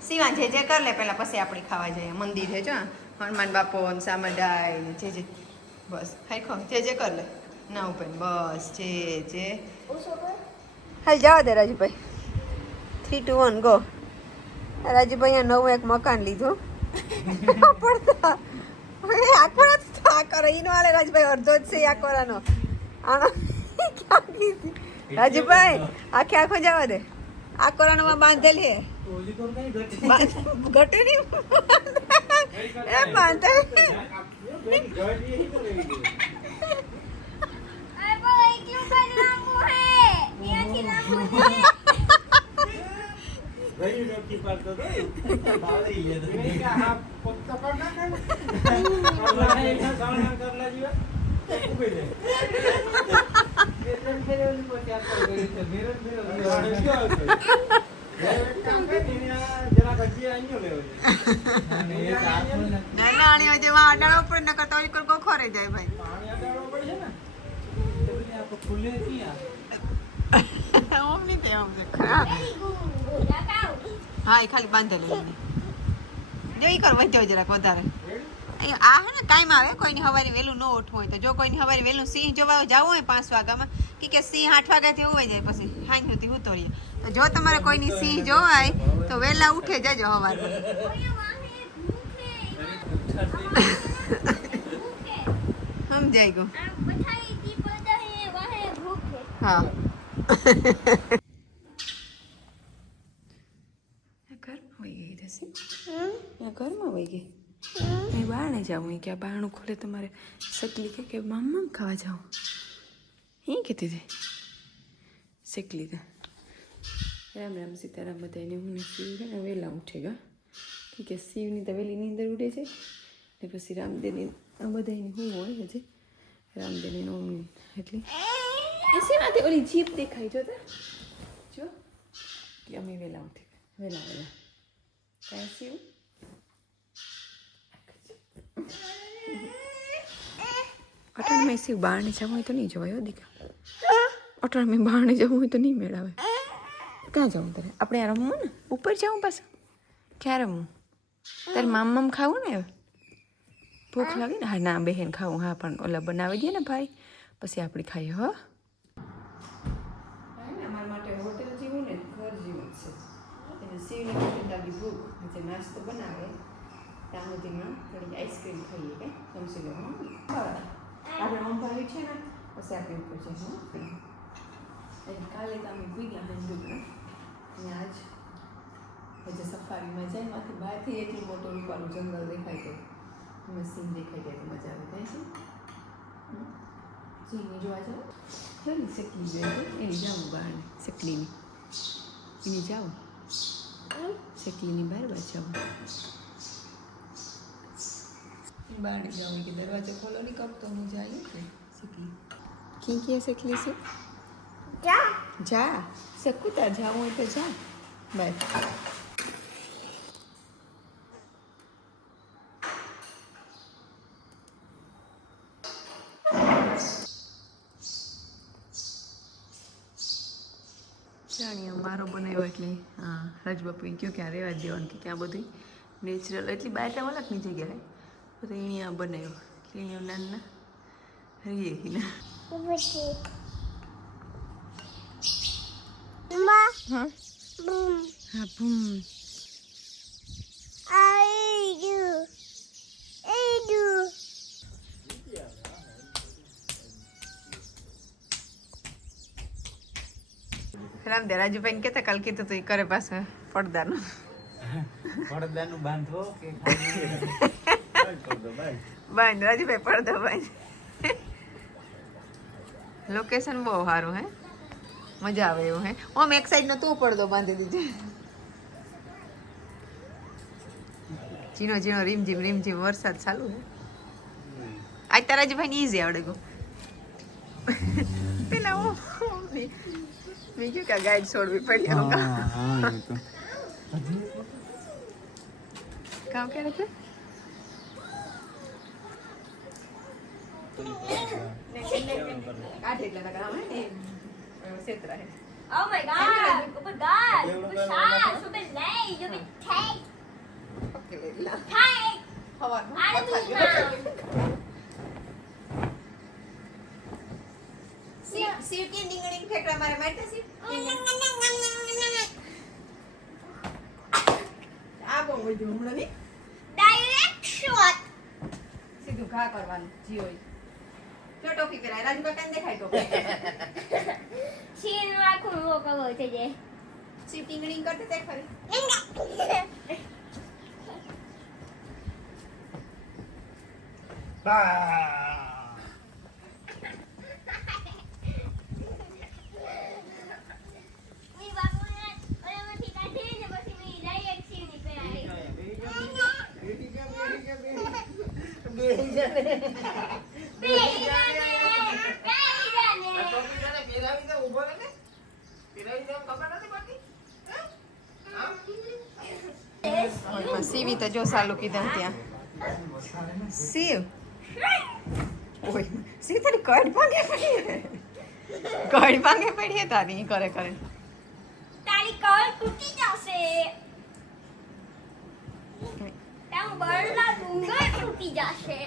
સીવા જે કર લે પેલા, પછી આપણે ખાવા જઈએ. મંદિર છે જો હનુમાન બાપો સામડાઈ જે બસ ખાઈ જે કર લે ના ઉપર બસ જે હાલ જવા દે રાજુભાઈ. 3, 2, 1 ગો. રાજુભાઈ અહીંયા નવું એક મકાન લીધું પડતા આખો આ કરો ઈનો આલે રાજુભાઈ અડધો જ છે આખોરાનો આનો રાજુભાઈ આખે આખો જવા દે આખોરાનો માં બાંધેલી હે ઘટે નહીં એ બાંધે હા એ ખાલી બાંધેલું જો ઈ કર વધ્યો જરાક વધારે આ હે ને કાયમ આવે કોઈની હવારે વહેલું ન ઉઠવું હોય તો જો કોઈની હવારે વહેલું સિંહ જોવા જવું હોય 5 વાગ્યામાં કે સિંહ 8 વાગ્યાથી ઉવાઈ જાય પછી સાંજ સુધી ઉતરીએ તો જો તમારે કોઈની સિંહ જોવાય તો વહેલા ઉઠે જજો હવારમાં સમજાઈ ગયું હા ઘરમાં વહી ગઈ મેં બારણે જાઉં કે આ બારણું ખોલે તમારે શકલી કે મામા ખાવા જાઉં એ કહેતી હતી શકલી તો રામ રામ સીતારામ બધાને હું શિવ ને વહેલા ઉઠેગા કે શિવની તો વહેલી નીંદર ઉડે છે ને પછી રામદેવની આ બધાની હું હોય હજી રામદેવની નવમી એટલે એસીમાંથી ઓલી જીપ દેખાય જો જો કે અમે વહેલા ઉઠી વહેલા કાંઈ શિવ અટણ મેં શિવ બહારને જવું હોય તો નહીં જવાય હો દીકા અટણ મેં બહારને જવું હોય તો નહીં મેળાવે ક્યાં જવું તારે આપણે આ રમવું ને ઉપર જાઉં પાછું ક્યાં રમવું તારે મામ ખાવું ને ભૂખ લાગે ને હા ના બહેન ખાવું હા પણ ઓલા બનાવી દે ને ભાઈ પછી આપણે ખાઈએ હો અમારા માટે હોટેલ જેવું ને ઘર જેવું જ છે એટલે શિવની હોટેલ લાગી ભૂખ જે નાસ્તો બનાવે ત્યાં સુધીમાં થોડી આઈસ્ક્રીમ ખાઈએ કે સમજી લો આપણે અંબાવી છે ને પછી આપણે ઉપર છે એટલે કાલે તો અમે ભીગ્યા હંડુકના અને આજ જે સફારીમાં જાય માંથી બહારથી એટલું મોટું રૂપાનું જંગલ દેખાય છે એમાં સિંહ દેખાય જાય તો મજા આવે થાય છે સિંહની જોવા જાઓ ચાલી શકલી જોઈએ એની જાઉં બહાર શકલીની એની જાઉં શકલીની બહાર જાઉં બહાર જાઉં કે દરવાજો ખોલો નહીં કરતો હું જાય ને શકલી કી કે શકલી છે જા શકુતા જાઉં હોય તો જા બસ જાણીએ મારો બનાવ્યો એટલે હા રાજબાપુએ કહ્યું કે આ રહેવા દેવાનું કે ક્યાં બધું નેચરલ એટલી બાયટા વળકની જગ્યાએ તો એની આ બનાવ્યો એટલે અહીંયા નાના રહીએ એના હા હા બૂમ રામદેવ રાજુભાઈ ને કેતા કાલ કીધું તો એ કરે પાછું પડદાનું બાંધવો કે બાંધ રાજુભાઈ પડદો બાંધ લોકેશન બહુ સારું હે મજા આવે એવું હે ઓમ એક સાઈડ નો તું પડદો બાંધી દીધે ઝીણો ઝીણો રીમઝીમ વરસાદ ચાલુ હે આજ તારા રાજુભાઈ ને ઈઝી આવડે ગો પેલા મેં ક્યું કે ગાઈડ છોડવી પડી કામ કે રીતે કાઢે એટલા કામ હે ક્ષેત્ર હે Oh my god! Oh my god! Du bist scharf, du bist leid, du bist cake. Cake! સીવ કે ડીંગણી ફેકડા મારે મારતા સીવ આ બહુ વધ્યું હમણાં નહીં Direct shot! સીધું ઘા કરવાનું જીઓ જો ટોપી પહેરાય રાજુ કાકાને દેખાય ટોપી શીરનું આખું મોકો થઈ જાય. સીવ ટીંગણી કરતે તે ખરી મેં બાપુને ઓલામાંથી કાઢીને પછી મેં direct શીરની પહેરાવી. બેહી જાને. સીવી તો જો સાલું કીધા ત્યાં સીવ ઓય સીવ તારી કડ ભાંગે પડી તારી કરે કરે તારી કળ તૂટી જશે. તારું બળના ડુંગર તૂટી જશે.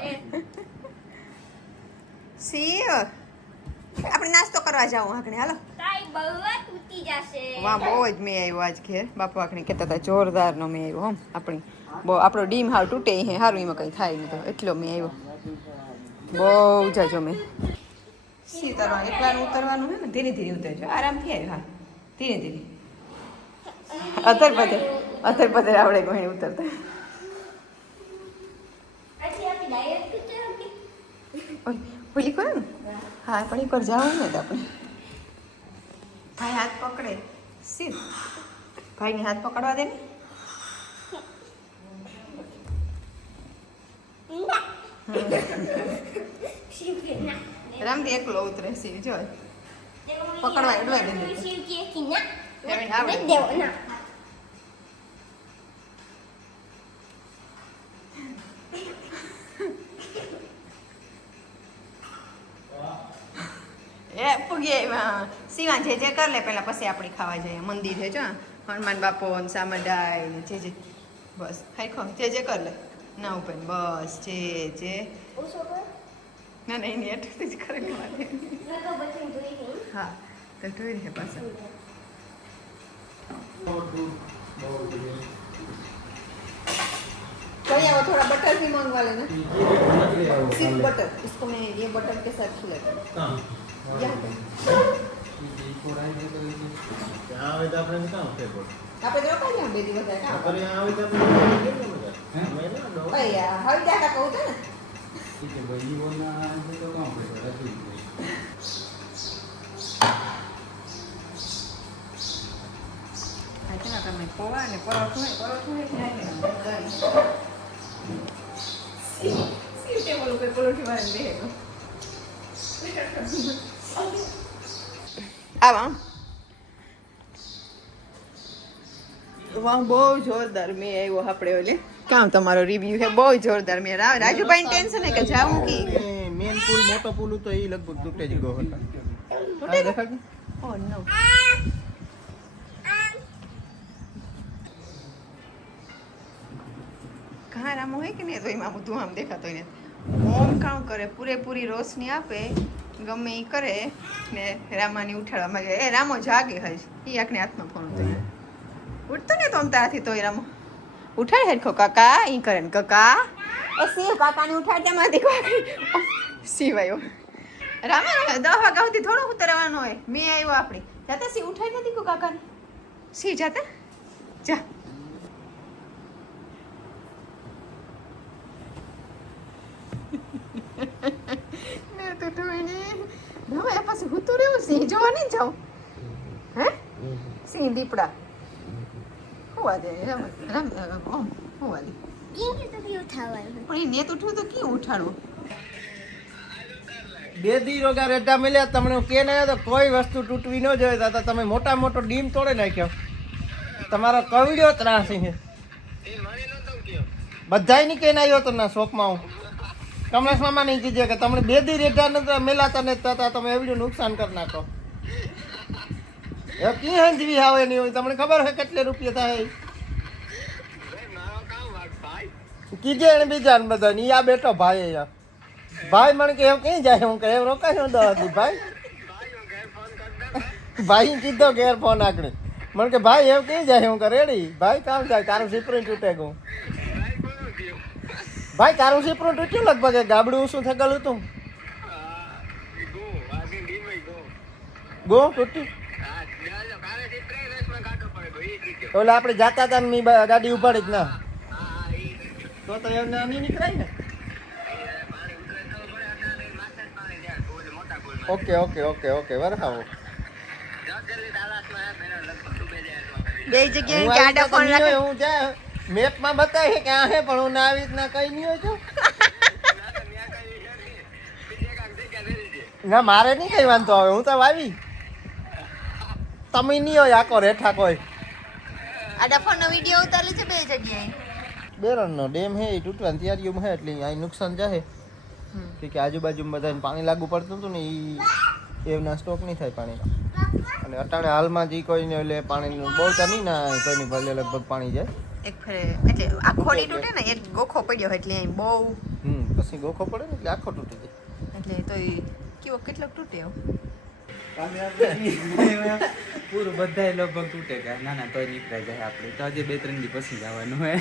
સીવ આપણે નાસ્તો કરવા જાવ આગળ હાલો તારી બળવા તૂટી જશે. વાહ બહુ જ મેં આવ્યો આજ ઘેર બાપુ આખને કહેતા હતા જોરદાર નો મેં આવ્યો હમ આપણી બહુ આપણો ડીમ હાવ તૂટે હે સારું એમાં કંઈ થાય નહીં તો એટલો મેં આવ્યો બહુ જાજો મેં સી તરવા એકલાનું ઉતરવાનું હે ને ધીરે ધીરે ઉતરજો આરામથી આવ્યો હા ધીરે ધીરે અધર પધર આવડે કોઈ ઉતરતા પછી આપણે ડાયરેક્ટ પિક્ચર ઓય ઓલી કરે ને હા પણ એક વાર જવું ને તો આપણે ભાઈ હાથ પકડે સીધ ભાઈને હાથ પકડવા દે ને રામથી એકલો ઉતરે સીવ જો પકડવા એડવાય દે શિવ કે કિના એને આવડે દેવો ના. એ પૂગી સીવા જે જે કર લે પેલા પછી આપણે ખાવા જઈએ મંદિર છે જો હનુમાન બાપો ને સામડાઈ ને જે બસ ખાઈ ખો જે કર લે ના ઉપર બસ જે ઓછો કર. ના નહીં નહીં એટલું જ કરે મેં તો બચન જોઈ ગઈ. હા તો જોઈ રહે પાછા कोई आओ थोड़ा बटर भी मंगवा लेना सिर्फ बटर इसको मैं ये बटर के साथ खिलाता हूँ આપણે રોકાઈ જાવ બે દિવસ ભાઈ હવે જાતા કહું તો ને તમે પોવા ને પરોઠું ટેબલ ઉપર પરોઠી વાળા દે આવા વાહ બહુ જોરદાર મેં આવ્યો આપણે ઓલે કામ તમારો રિવ્યુ છે બહુ જોરદાર મેં રાજુભાઈ ટેન્શન હે કે જાવું કે મેન પુલ મોટો પુલ તો એ લગભગ તૂટે જ ગયો હતો તૂટે દેખાડ ઓ નો કहाँ रामो है कि नहीं तो एम બધું આમ દેખાતો હોય ને ઓમ કામ કરે પૂરેપૂરી રોશની આપે ગમે એ કરે ને રામાની ઉઠાડવા માંગે એ રામો જાગે હજ એ આખને હાથમાં ફોન થઈ ઉઠતો ને તો આમ તારાથી તોય રામો ઉઠાડ હેરખો કાકા ઈ કરે ને કાકા એ સી કાકાને ઉઠાડતા માં દીકો સીવાયો રામા 10 વાગ્યા સુધી થોડું ઉતરવાનું હોય મેં આવ્યો આપણી જાતે સી ઉઠાડી નથી કો કાકાને સી જાતે જા તો ટોઈને હવે પાછું હુતું રહેવું સિંહ જોવા નહીં જાઉં હે સિંહ દીપડા હોવા દે રામ ઓમ હોવા દે ઈંકી તો બી ઉઠાવવાનું. પણ એ નેત ઉઠવું તો કેવું ઉઠાડવું બે દી રોગા રેટા મળ્યા તમને કે નહીં તો કોઈ વસ્તુ તૂટવી ન જોઈએ તો તમે મોટા મોટો ડીમ તોડી નાખ્યો તમારો કવિડ્યો ત્રાસી છે બધાય ની કહીને આવ્યો તો ના શોપમાં હું કમલેશ મામા નહીં કીધે કે તમને બે દી રેટા નતા મેલાતા ને તમે એવડું નુકસાન કરી નાખો એ કી હંજવી આવે નહીં હોય તમને ખબર છે કેટલે રૂપિયા થાય કીજે એને બીજા ને બધા ની આ બેઠો ભાઈ અહીંયા ભાઈ મને કે એમ કઈ જાય હું કે એમ રોકાય દવાથી ભાઈ ભાઈ કીધો ઘેર ફોન આકડે મને કે ભાઈ એમ કઈ જાય હું કે રેડી ભાઈ કામ જાય તારું સીપરું તૂટે ગયું ભાઈ તારું સીપરું તૂટ્યું લગભગ ગાબડું શું થઈ ગયું તું ગો તૂટ્યું ઓલે આપણે જાતા હતા ની ગાડી ઉપાડી જ ના તો એમને આની નીકળાય ને ઓકે ઓકે ઓકે ઓકે વરહાવો બે જગ્યાએ ગાડા ફોન રાખે હું જા મેપ માં બતાવે કે આ હે પણ હું ના આવી રીતના કઈ નહીં હોય તો ના મારે નહીં કઈ વાંધો આવે હું તો વાવી તમે નહીં હોય આખો રેઠા કોઈ આડા ફોન નો વિડિયો ઉતારેલો છે બે જગ્યાએ બેરણનો ડેમ હે એ તૂટવાની તૈયારીઓમાં હે એટલે અહીં નુકસાન જાહે કે આજુબાજુમાં બધાને પાણી લાગુ પડતું હતું ને એ એવના સ્ટોક નહીં થાય પાણી અને અટાણે હાલમાં જે કોઈને એટલે પાણીનું બહુ તો નહીં ના કોઈની ભલે લગભગ પાણી જાય એક ફેરે એટલે આખો ડી તૂટે ને એક ગોખો પડ્યો એટલે અહીં બહુ પછી ગોખો પડે ને એટલે આખો તૂટી જાય એટલે તો કેવો કેટલો તૂટે પૂરું બધા લગભગ તૂટે ગયા ના તોય નીકળાઈ જાય આપણે તો આજે 2-3 દી પછી જવાનું હે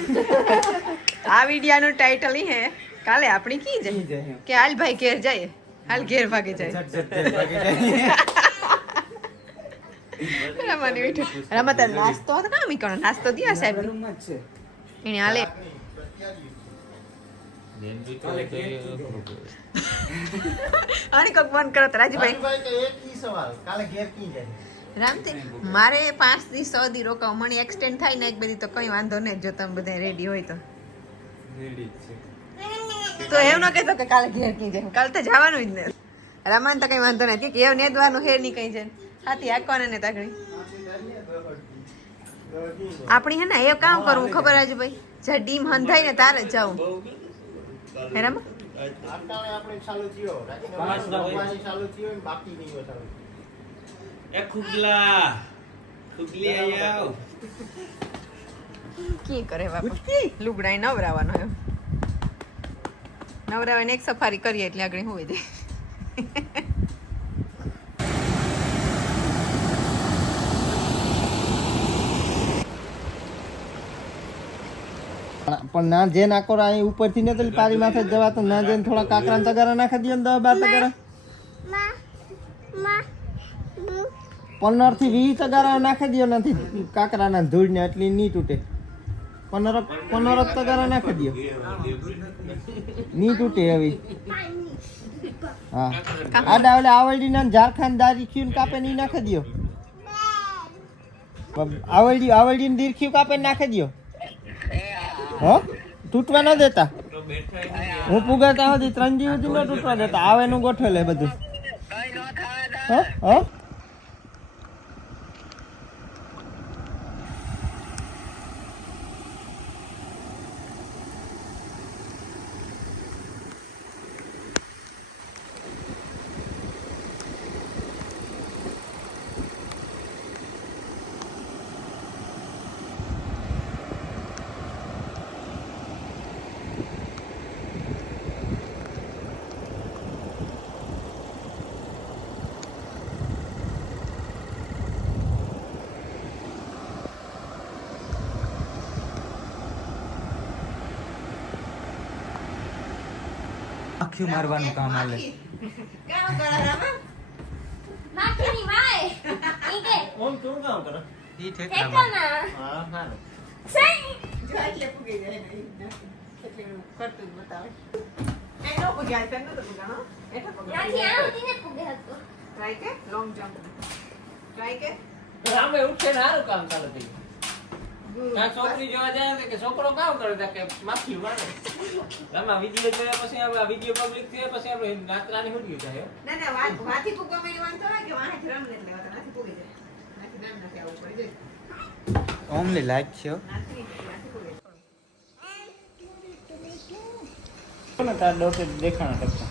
આ વિડિયાનું ટાઇટલ ઈ હે કાલે આપણી કી જાય કે હાલ ભાઈ ઘેર જાય હાલ ઘેર ભાગે જાય રમાની બેઠો રમા તાર નાસ્તો હતો કામ ઈ નાસ્તો દિયા સાહેબ રૂમમાં જ છે એને હાલે અને કોક ફોન કરો તો રાજુભાઈ કાલે ઘેર કી જાય રામતે મારે 5 થી 6 દી રોકાવ મને એક્સટેન્ડ થાય ને એક બધી તો કઈ વાંધો નહીં જો તમે બધા રેડી હોય તો રેડી છે તો એવું ન કહેતો કે કાલે ઘેર કી જાય કાલે તો જવાનું જ ને રમાન તો કઈ વાંધો નથી કે એવું નેદવાનું હેર ની કઈ જાય હાથી આકવાના ને તાકડી આપણી હે ને એ કામ કરવું ખબર આજે ભાઈ જે ડીમ હંધાઈ ને તારે જ જાવું હે રમા અટાણે આપણે ચાલુ થયો ચાલુ થયો ને બાકી નહીં હોય ચાલુ એ ખુગલા ખુગલી આવ કી કરે બાપા લુગડાઈ નવરાવાનો એમ નવરાવાને એક સફારી કરીએ એટલે આગળ હોય જાય પણ ના જે નાખો અહીં ઉપરથી ને તો પારી માથે જવા તો ના જઈને થોડા કાકરા તગારા નાખી દો 10-12 તગારા 15 થી 20 તગારા નાખી દો નથી કાકરાના ધૂળ ને એટલી નહીં તૂટે 15 તગારા નાખી દો નહીં તૂટે હવે હા આડા ઓલે આવડી ના ઝારખંડ દારી ખીન કાપે નહીં નાખી દો આવડી ને દીરખ્યું કાપે નાખી દો હો તૂટવા ન દેતા હું પુગાતા હતી 3 દી સુધી ન તૂટવા દેતા આવે નું ગોઠવેલે બધું હો હો આખી મારવાનું કામ આલે કામ કરે રમા માખીની વાય ઈ કે ઓમ તું કામ કરે ઈ ઠેકાના હા હા સહી જો એટલે પૂગી જાય ને એટલે કરતું બતાવે એ નો પૂગ્યા છે ને તો પૂગાનો એઠા પૂગા નાથી આવતી ને પુગે હતો ટ્રાય કે લોંગ જમ્પ ટ્રાય કે રામે ઉઠે ને સારું કામ ચાલે થઈ ના છોકરી જોવા જાય કે છોકરો કામ કરે કે માફી મારે આમાં વિડિયો જોયા પછી આ વિડિયો પબ્લિક થયા પછી આપણે નાતરાની હુડી જાય ના ના વાથી પૂગવામાં એ વાંધો ના કે વાહે રમ લે લેવા તો નાથી પૂગી જાય નાથી નામ નાથી આવું પડી જાય ઓમલી લાઈક છે નાથી પૂગે ને તાર ડોકે દેખાણા કરતા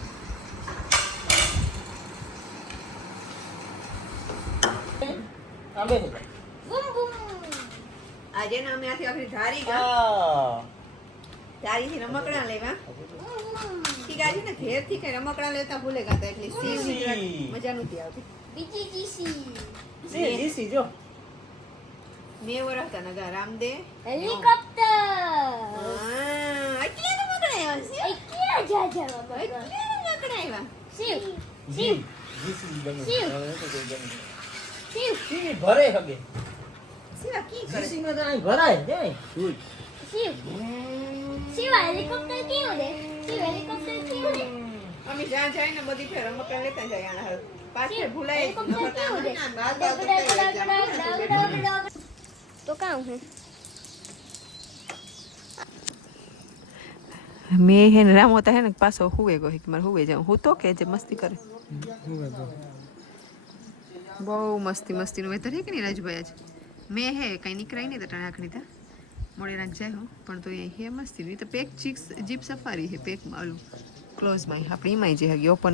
આંબે બૂમ બૂમ. આજે ને અમે આથી આખરી ધારી ગયા આ ધારીથી રમકડા લેવા ઠીક આજે ને ઘેરથી કઈ રમકડા લેતા ભૂલે ગયા તા એટલે સીવ મજા નહોતી આવતી બીજી જીસી. જીસી જો મેં વરસતા નગા રામદે હેલિકોપ્ટર. એટલા રમકડા આવ્યા છે એ ક્યાં જા જા બાબા. એટલા રમકડા આવ્યા શિવ જી જીસી ગમે શિવ. શિવ જી ભરે હગે શિવા કી કરે જીસી માં તો અહીં ભરાય દે શિવ. શિવ હેલિકોપ્ટર કેવું દે? શિવ હેલિકોપ્ટર કેવું દે? અમે જ્યાં જાય ને બધી ફેર રમકડા લેતા જાય આના હાલ પાછળ ભૂલાય હેલિકોપ્ટર કેવું દે? તો કામ હે મેં હે ને રામ હોતા હે ને પાછો હુએ ગયો કે મારે હુએ જાઉં હું તો કે જે મસ્તી કરે બહુ મસ્તી મસ્તીનું વેતર હે કે નહીં રાજભાઈ આજ મેં હે કઈ નીકળાય નહીં તો ટાણા આખડી તા મોડે રાત જાય હું પણ તો એ હે મસ્તી નહીં તો પેક જીપ સફારી હે પેકમાં ઓલું ક્લોઝમાં આપણે એમાંય જે હગી ઓપન